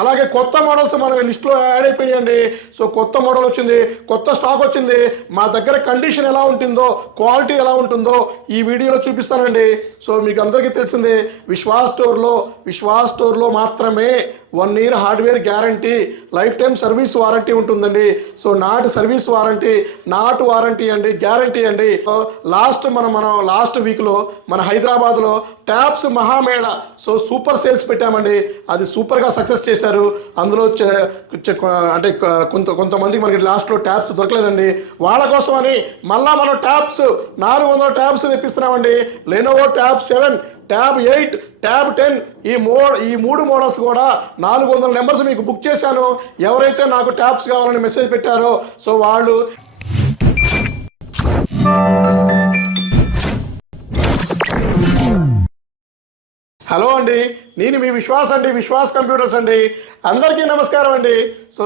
అలాగే కొత్త మోడల్స్ మన లిస్ట్లో యాడ్ అయిపోయాయండి. సో కొత్త మోడల్ వచ్చింది, కొత్త స్టాక్ వచ్చింది. మా దగ్గర కండిషన్ ఎలా ఉంటుందో, క్వాలిటీ ఎలా ఉంటుందో ఈ వీడియోలో చూపిస్తానండి. సో మీకు అందరికీ తెలిసిందే, విశ్వాస్ స్టోర్లో మాత్రమే 1 year hardware guarantee, life time service warranty ఉంటుందండి. So not service warranty, not warranty అండి, గ్యారంటీ అండి. మనం లాస్ట్ వీక్లో మన హైదరాబాద్లో ట్యాబ్స్ మహామేళా సో సూపర్ సేల్స్ పెట్టామండి. అది సూపర్గా సక్సెస్ చేశారు. అందులో అంటే కొంతమందికి మనకి లాస్ట్లో ట్యాబ్స్ దొరకలేదండి. వాళ్ళ కోసం అని మళ్ళా మనం ట్యాబ్స్ 400 ట్యాబ్స్ తెప్పిస్తున్నామండి. లెనోవో ట్యాబ్ 7, ట్యాబ్ 8, ట్యాబ్ 10 ఈ మూడు మోడల్స్ కూడా 400 నెంబర్స్ మీకు బుక్ చేశాను. ఎవరైతే నాకు ట్యాబ్స్ కావాలని మెసేజ్ పెట్టారో సో వాళ్ళు హలో అండి, నేను మీ విశ్వాస్ కంప్యూటర్స్ అండి. అందరికీ నమస్కారం అండి. సో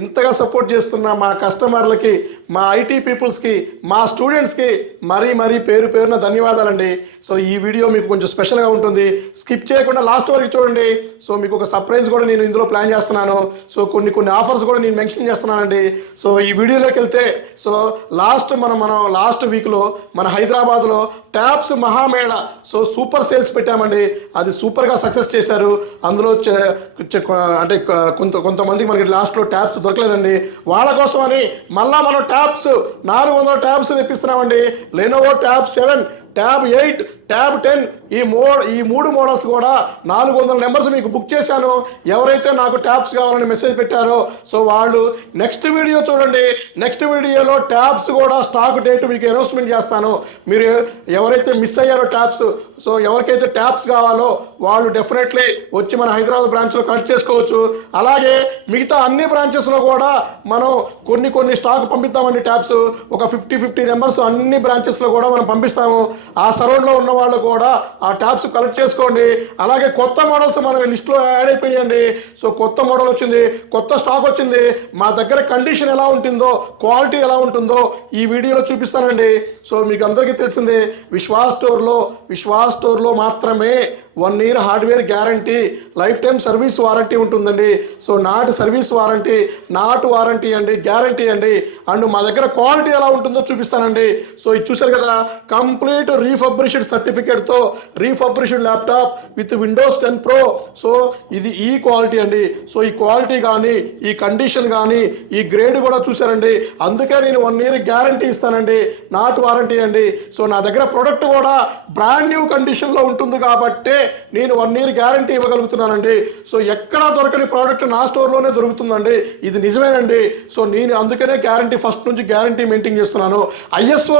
ఇంతగా సపోర్ట్ చేస్తున్న మా కస్టమర్లకి, మా ఐటీ పీపుల్స్కి, మా స్టూడెంట్స్కి మరీ పేరున ధన్యవాదాలండి. సో ఈ వీడియో మీకు కొంచెం స్పెషల్గా ఉంటుంది, స్కిప్ చేయకుండా లాస్ట్ వరకు చూడండి. సో మీకు ఒక సర్ప్రైజ్ కూడా నేను ఇందులో ప్లాన్ చేస్తున్నాను. సో కొన్ని ఆఫర్స్ కూడా నేను మెన్షన్ చేస్తున్నానండి. సో ఈ వీడియోలోకి వెళ్తే, సో మనం లాస్ట్ వీక్లో మన హైదరాబాద్లో ట్యాబ్స్ మహామేళా సో సూపర్ సేల్స్ పెట్టామండి. అది సూపర్గా సక్సెస్ చేశారు. అందులో అంటే కొంతమందికి మనకి లాస్ట్లో ట్యాబ్స్ దొరకలేదండి. వాళ్ళ కోసం అని మళ్ళా మనం ట్యాబ్స్ 400 ట్యాబ్స్ తెప్పిస్తున్నామండి. లెనోవో ట్యాబ్ 7, ట్యాబ్ 8, ట్యాబ్ 10 ఈ మూడు మోడల్స్ కూడా 400 నెంబర్స్ మీకు బుక్ చేశాను. ఎవరైతే నాకు ట్యాబ్స్ కావాలని మెసేజ్ పెట్టారో సో వాళ్ళు నెక్స్ట్ వీడియో చూడండి. నెక్స్ట్ వీడియోలో ట్యాబ్స్ కూడా స్టాక్ డేట్ మీకు అనౌన్స్మెంట్ చేస్తాను. మీరు ఎవరైతే మిస్ అయ్యారో ట్యాబ్స్, సో ఎవరికైతే ట్యాబ్స్ కావాలో వాళ్ళు డెఫినెట్లీ వచ్చి మన హైదరాబాద్ బ్రాంచ్లో కనెక్ట్ చేసుకోవచ్చు. అలాగే మిగతా అన్ని బ్రాంచెస్లో కూడా మనం కొన్ని స్టాక్ పంపిస్తామండి. ట్యాబ్స్ ఒక 50 నెంబర్స్ అన్ని బ్రాంచెస్లో కూడా మనం పంపిస్తాము. ఆ సరౌండ్లో ఉన్న వాళ్ళు కూడా ఆ ట్యాబ్స్ కలెక్ట్ చేసుకోండి. అలాగే కొత్త మోడల్స్ మన లిస్ట్లో యాడ్ అయిపోయాయండి. సో కొత్త మోడల్ వచ్చింది, కొత్త స్టాక్ వచ్చింది. మా దగ్గర కండిషన్ ఎలా ఉంటుందో, క్వాలిటీ ఎలా ఉంటుందో ఈ వీడియోలో చూపిస్తానండి. సో మీకు అందరికీ తెలిసిందే, విశ్వాస్ స్టోర్లో మాత్రమే 1 year hardware guarantee, life time service warranty ఉంటుందండి. So not service warranty, not warranty అండి, గ్యారంటీ అండి. అండ్ మా దగ్గర క్వాలిటీ ఎలా ఉంటుందో చూపిస్తానండి. సో ఇది చూసారు కదా, కంప్లీట్ రీఫబ్రిష్డ్ సర్టిఫికేట్తో refurbished laptop with Windows 10 Pro. So ఇది ఈ క్వాలిటీ అండి. సో ఈ క్వాలిటీ కానీ, ఈ కండిషన్ కానీ, ఈ గ్రేడ్ కూడా చూసారండి. అందుకే నేను 1 year గ్యారంటీ ఇస్తానండి, నాట్ వారంటీ అండి. సో నా దగ్గర ప్రొడక్ట్ కూడా బ్రాండ్ న్యూ కండిషన్లో ఉంటుంది కాబట్టి నేను 1 year గ్యారంటీ ఇవ్వగలుగుతున్నానండి. సో ఎక్కడా దొరకని ప్రోడక్ట్ నా స్టోర్లోనే దొరుకుతుందండి. ఇది నిజమేనండి. సో నేను అందుకనే గ్యారంటీ ఫస్ట్ నుంచి గ్యారంటీ మెయింటైన్ చేస్తున్నాను. ISO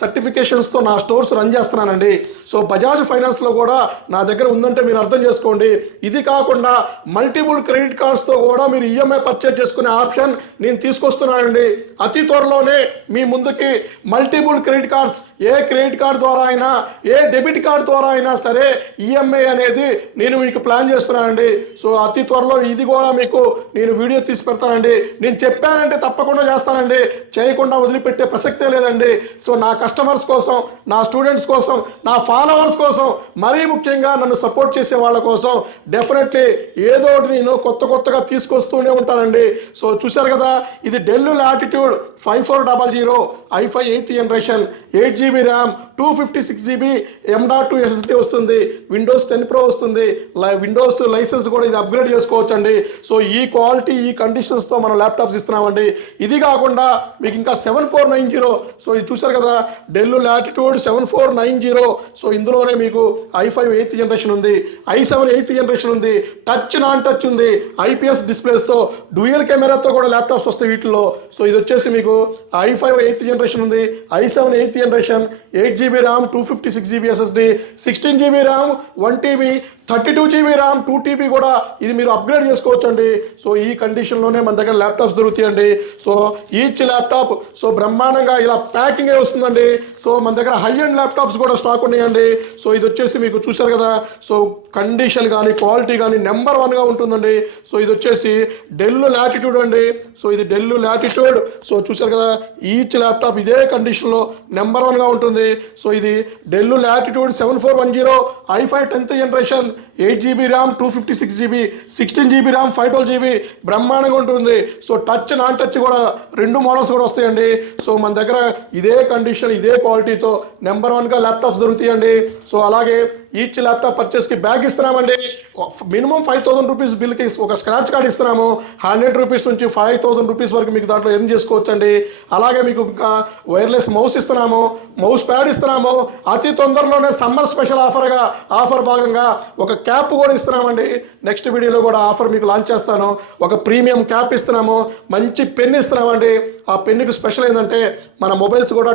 సర్టిఫికేషన్స్తో నా స్టోర్స్ రన్ చేస్తున్నానండి. సో బజాజ్ ఫైనాన్స్లో కూడా నా దగ్గర ఉందంటే మీరు అర్థం చేసుకోండి. ఇది కాకుండా మల్టిపుల్ క్రెడిట్ కార్డ్స్తో కూడా మీరు EMI పర్చేజ్ చేసుకునే ఆప్షన్ నేను తీసుకొస్తున్నానండి. అతి త్వరలోనే మీ ముందుకి మల్టిపుల్ క్రెడిట్ కార్డ్స్, ఏ క్రెడిట్ కార్డ్ ద్వారా అయినా, ఏ డెబిట్ కార్డ్ ద్వారా అయినా సరే EMI అనేది నేను మీకు ప్లాన్ చేస్తున్నానండి. సో అతి త్వరలో ఇది కూడా మీకు నేను వీడియో తీసి పెడతానండి. నేను చెప్పానంటే తప్పకుండా చేస్తానండి, చేయకుండా వదిలిపెట్టే ప్రసక్తే లేదండి. సో నా కస్టమర్స్ కోసం, నా స్టూడెంట్స్ కోసం, నా ఫాలోవర్స్ కోసం, మరీ ముఖ్యంగా నన్ను సపోర్ట్ చేసే వాళ్ళ కోసం డెఫినెట్లీ ఏదో ఒకటి నేను కొత్తగా తీసుకొస్తూనే ఉంటానండి. సో చూశారు కదా, ఇది del latitude 5400 i5 8th generation 8GB RAM 256GB M.2 SSD వస్తుంది. విండోస్ 10 Pro వస్తుంది. విండోస్ లైసెన్స్ కూడా ఇది అప్గ్రేడ్ చేసుకోవచ్చు అండి. సో ఈ క్వాలిటీ, ఈ కండిషన్స్తో మనం ల్యాప్టాప్స్ ఇస్తున్నామండి. ఇది కాకుండా మీకు ఇంకా 7490, సో ఇది చూసారు కదా, డెల్ లాటిట్యూడ్ 7490. సో ఇందులోనే మీకు i5 8th generation ఉంది, i7 8th generation ఉంది, టచ్ నాన్ టచ్ ఉంది, IPS డిస్ప్లేస్తో డ్యూయల్ కెమెరాతో కూడా ల్యాప్టాప్స్ వస్తాయి వీటిలో. సో ఇది వచ్చేసి మీకు i5 8th generation ఉంది, i7 8th generation 8GB RAM 256GB SSD 16GB RAM 1TB 32GB RAM 2TB కూడా ఇది మీరు అప్గ్రేడ్ చేసుకోవచ్చు అండి. సో ఈ కండిషన్లోనే మన దగ్గర ల్యాప్టాప్స్ దొరుకుతాయండి. సో ఈచ్ ల్యాప్టాప్ సో బ్రహ్మాండంగా ఇలా ప్యాకింగ్ వస్తుందండి. సో మన దగ్గర హై అండ్ ల్యాప్టాప్స్ కూడా స్టాక్ ఉన్నాయండి. సో ఇది వచ్చేసి మీకు చూసారు కదా, సో కండిషన్ కానీ క్వాలిటీ కానీ నెంబర్ 1గా ఉంటుందండి. సో ఇది వచ్చేసి డెల్ లాటిట్యూడ్ అండి. సో ఇది డెల్ లాటిట్యూడ్. సో చూసారు కదా, ఈచ్ ల్యాప్టాప్ ఇదే కండిషన్లో నెంబర్ 1గా ఉంటుంది. సో ఇది del latitude 7410 i5 10th generation 8 GB RAM 256 GB 16 GB RAM 512 GB బ్రహ్మాండంగా ఉంటుంది. సో టచ్ నాన్ టచ్ కూడా 2 మోడల్స్ కూడా వస్తాయండి. సో మన దగ్గర ఇదే కండిషన్ ఇదే క్వాలిటీతో నెంబర్ 1గా ల్యాప్టాప్స్ దొరుకుతాయండి. సో అలాగే ఈచ్ ల్యాప్టాప్ పర్చేస్కి బ్యాగ్ ఇస్తున్నామండి. మినిమం 5,000 రూపీస్ బిల్కి ఒక స్క్రాచ్ కార్డ్ ఇస్తున్నాము. 100 రూపీస్ నుంచి 5,000 రూపీస్ వరకు మీకు దాంట్లో ఎర్న్ చేసుకోవచ్చండి. అలాగే మీకు ఇంకా వైర్లెస్ మౌస్ ఇస్తున్నాము, మౌస్ ప్యాడ్ ఇస్తున్నాము. అతి తొందరలోనే సమ్మర్ స్పెషల్ ఆఫర్ భాగంగా ఒక క్యాప్ కూడా ఇస్తున్నామండి. నెక్స్ట్ వీడియోలో కూడా ఆఫర్ మీకు లాంచ్ చేస్తాను. ఒక ప్రీమియం క్యాప్ ఇస్తున్నాము, మంచి పెన్ ఇస్తున్నామండి. ఆ పెన్నుకి స్పెషల్ ఏంటంటే మన మొబైల్స్ కూడా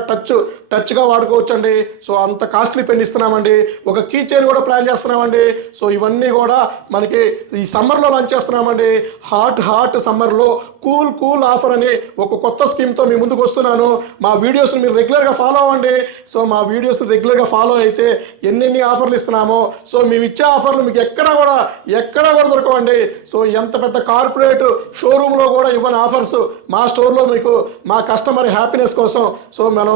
టచ్గా వాడుకోవచ్చండి. సో అంత కాస్ట్లీ పెన్ ఇస్తున్నామండి. ఒక కీ చైన్ కూడా ప్లాన్ చేస్తున్నామండి. సో ఇవన్నీ కూడా మనకి ఈ సమ్మర్లో లాంచ్ చేస్తున్నామండి. హాట్ సమ్మర్లో కూల్ ఆఫర్ అని ఒక కొత్త స్కీమ్తో మీ ముందుకు వస్తున్నాను. మా వీడియోస్ని మీరు రెగ్యులర్గా ఫాలో అవ్వండి. సో మా వీడియోస్ని రెగ్యులర్గా ఫాలో అయితే ఎన్ని ఆఫర్లు ఇస్తున్నామో సో మేము ఇచ్చే ఆఫర్లు మీకు ఎక్కడా కూడా దొరకవండి. సో ఎంత పెద్ద కార్పొరేట్ షోరూంలో కూడా ఇవ్వని ఆఫర్స్ మా స్టోర్లో మీకు మా కస్టమర్ హ్యాపీనెస్ కోసం సో మనం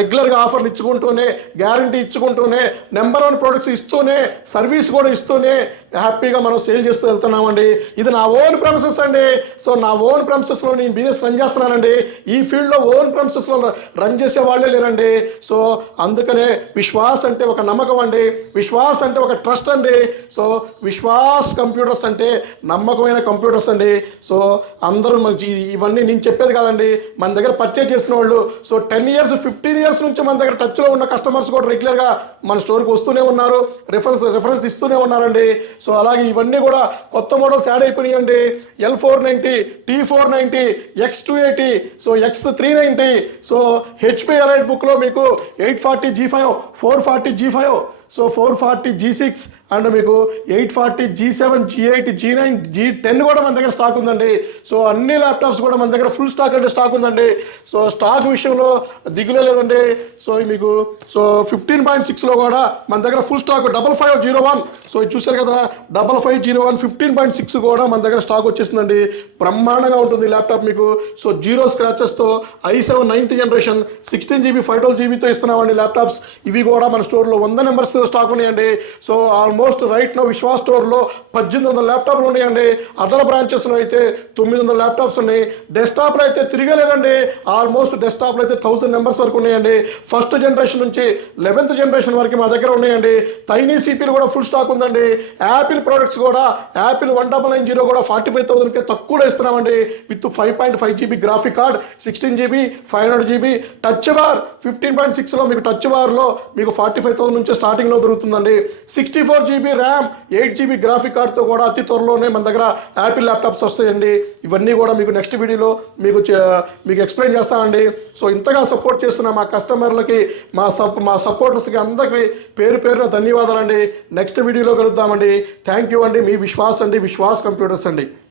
రెగ్యులర్గా ఆఫర్లు ఇచ్చుకుంటూనే గ్యారంటీ ఇచ్చుకుంటూనే నెంబర్ 1 ప్రొడక్ట్స్ ఇస్తూనే సర్వీస్ కూడా ఇస్తూనే హ్యాపీగా మనం సేల్ చేస్తూ వెళ్తున్నామండి. ఇది నా ఓన్ ప్రెమిసెస్ అండి. సో నా ఓన్ ప్రెమిసెస్లో నేను బిజినెస్ రన్ చేస్తున్నానండి. ఈ ఫీల్డ్లో ఓన్ ప్రెమిసెస్లో రన్ చేసే వాళ్ళే లేరండి. సో అందుకనే విశ్వాస్ అంటే ఒక నమ్మకం అండి, విశ్వాస్ అంటే ఒక ట్రస్ట్ అండి. సో విశ్వాస్ కంప్యూటర్స్ అంటే నమ్మకమైన కంప్యూటర్స్ అండి. సో అందరూ ఇవన్నీ నేను చెప్పేది కాదండి, మన దగ్గర పర్చేజ్ చేసిన వాళ్ళు సో 10 years 15 years నుంచి మన దగ్గర టచ్లో ఉన్న కస్టమర్స్ కూడా రెగ్యులర్గా మన స్టోర్కి వస్తూనే ఉన్నారు, రెఫరెన్స్ ఇస్తూనే ఉన్నారండి. సో అలాగే ఇవన్నీ కూడా కొత్త మోడల్స్ యాడ్ అయిపోయినాయండి. L490, T490, X280, so X390, so HP elite బుక్లో మీకు 840 G5, 440 G5, so 440 G6 and మీకు 840 G7, G8, G9, G10 కూడా మన దగ్గర స్టాక్ ఉందండి. సో అన్ని ల్యాప్టాప్స్ కూడా మన దగ్గర ఫుల్ స్టాక్ అంటే స్టాక్ ఉందండి. సో స్టాక్ విషయంలో దిగులే లేదండి. సో మీకు సో 15.6లో కూడా మన దగ్గర ఫుల్ స్టాక్ 5501, సో ఇది చూసారు కదా 5501 15.6 కూడా మన దగ్గర స్టాక్ వచ్చేసిందండి. బ్రహ్మాండంగా ఉంటుంది ల్యాప్టాప్ మీకు. So 0 స్క్రాచెస్తో i7 9th generation 16 GB 512 ఇస్తున్నామండి ల్యాప్టాప్స్. ఇవి కూడా మన స్టోర్లో 100 నెంబర్స్ స్టాక్ ఉన్నాయండి. So almost right now Vishwas స్టోర్లో 1800 ల్యాప్టాప్లు ఉన్నాయండి. అదర్ బ్రాంచెస్లో అయితే 900 ల్యాప్టాప్స్ ఉన్నాయి. డెస్క్టాప్లో అయితే తిరగలేదండి. ఆల్మోస్ట్ డెస్క్టాప్లో అయితే 1000 నెంబర్స్ వరకు ఉన్నాయండి. ఫస్ట్ జనరేషన్ నుంచి 11th జనరేషన్ వరకు మా దగ్గర ఉన్నాయండి. టైనీ సిపిలు కూడా ఫుల్ స్టాక్ ఉందండి. యాపిల్ ప్రోడక్ట్స్ కూడా యాపిల్ 1990 కూడా 45,000కే తక్కువలో ఇస్తున్నామండి. With 5.5 GB graphic card, 16 GB 500 GB touch bar 15.6లో మీకు టచ్ బార్లో మీకు 45,000 నుంచి స్టార్టింగ్లో దొరుకుతుందండి. 64 GB ర్యామ్ 8 GB గ్రాఫిక్ కార్డ్తో కూడా అతి త్వరలోనే మన దగ్గర యాపిల్ ల్యాప్టాప్స్ వస్తాయండి. ఇవన్నీ కూడా మీకు నెక్స్ట్ వీడియోలో మీకు ఎక్స్ప్లెయిన్ చేస్తామండి. సో ఇంతగా సపోర్ట్ చేస్తున్న మా కస్టమర్లకి మా సపోర్టర్స్కి అందరికీ పేరున ధన్యవాదాలండి. నెక్స్ట్ వీడియోలో కలుద్దామండి. థ్యాంక్ యూ అండి. మీ విశ్వాస్ అండి, విశ్వాస్ కంప్యూటర్స్ అండి.